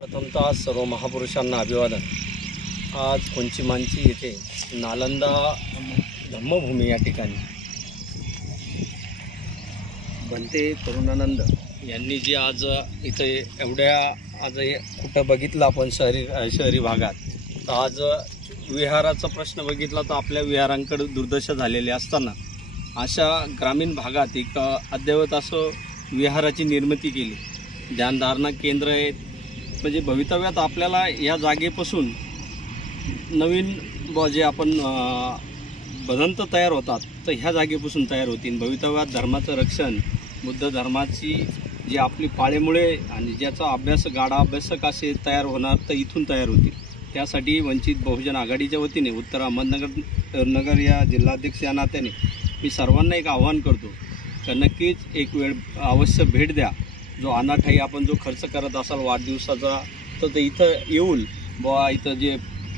प्रथमतः सर्व महापुरुषांना अभिवादन। आज कोंचीमांची येथे नालंदा धम्मभूमी या ठिकाणी भंते करुणानंद यांनी जे आज इथे आज कुठं बघितलं आपण शहरी भागात, तर आज विहाराचा प्रश्न बघितला तर आपल्या विहारांकडे दुर्दशा झालेली असताना अशा ग्रामीण भागात एक अद्ययावत असं विहाराची निर्मिती केली। ध्यानधारणा केंद्र आहे, म्हणजे भवितव्यात आपल्याला या जागेपासून नवीन जे आपण बदंत तयार होतात तर ह्या जागेपासून तयार होतील। भवितव्यात धर्माचं रक्षण, बुद्ध धर्माची जी आपली पाळेमुळे आणि ज्याचा गाढा अभ्यासक असे तयार होणार तर इथून तयार होतील। त्यासाठी वंचित बहुजन आघाडीच्या वतीने उत्तर अहमदनगर या जिल्हाध्यक्ष या नात्याने मी सर्वांना एक आवाहन करतो तर नक्कीच एक वेळ अवश्य भेट द्या। जो अनाठाई आपण जो खर्च करत असाल वाढदिवसाचा तर ते इथं येऊन बुवा इथं जे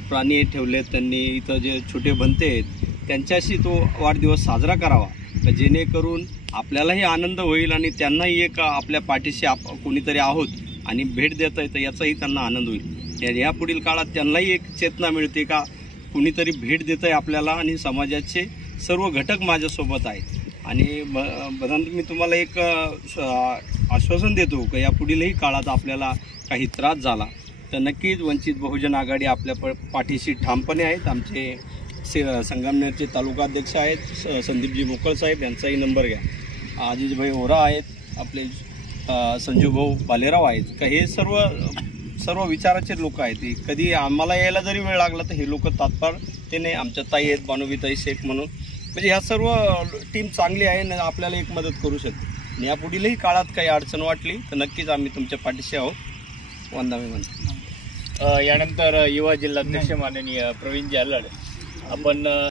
प्राणी ठेवलेत त्यांनी, इथं जे छोटे भंते आहेत त्यांच्याशी तो वाढदिवस साजरा करावा, तर जेणेकरून आपल्यालाही आनंद होईल आणि त्यांनाही एक आपल्या पाठीशी कोणीतरी आहोत आणि भेट देता येतं याचाही त्यांना आनंद होईल। या पुढील काळात त्यांनाही एक चेतना मिळते का कुणीतरी भेट देत आहे आपल्याला आणि समाजाचे सर्व घटक माझ्यासोबत आहेत। आणि बदंत मी तुम्हाला एक आश्वासन देतो की या पुढीलही काळात आपल्याला काही त्रास झाला तर नक्कीच वंचित बहुजन आघाडी आपल्या पाठीशी ठामपणे आहेत। आमचे संगमनेरचे तालुकाध्यक्ष आहेत संदीपजी मोकळ साहेब, यांचाही नंबर घ्या। आजीजभाई ओरा आहेत, आपले संजूभाऊ बालेराव आहेत का, हे सर्व विचाराचे लोक आहेत। कधी आम्हाला यायला जरी वेळ लागला तर हे लोक तात्परतेने, आमच्या ताई आहेत बानुबीताई शेख म्हणून, म्हणजे ह्या सर्व टीम चांगली आहे आणि आपल्याला एक मदत करू शकते। या पुढीलही काळात काही अडचण वाटली तर नक्कीच आम्ही तुमच्या पाठीशी आहोत। वंदामी म्हणतो। यानंतर युवा जिल्हाध्यक्ष माननीय प्रवीणजी आल्हाड आपण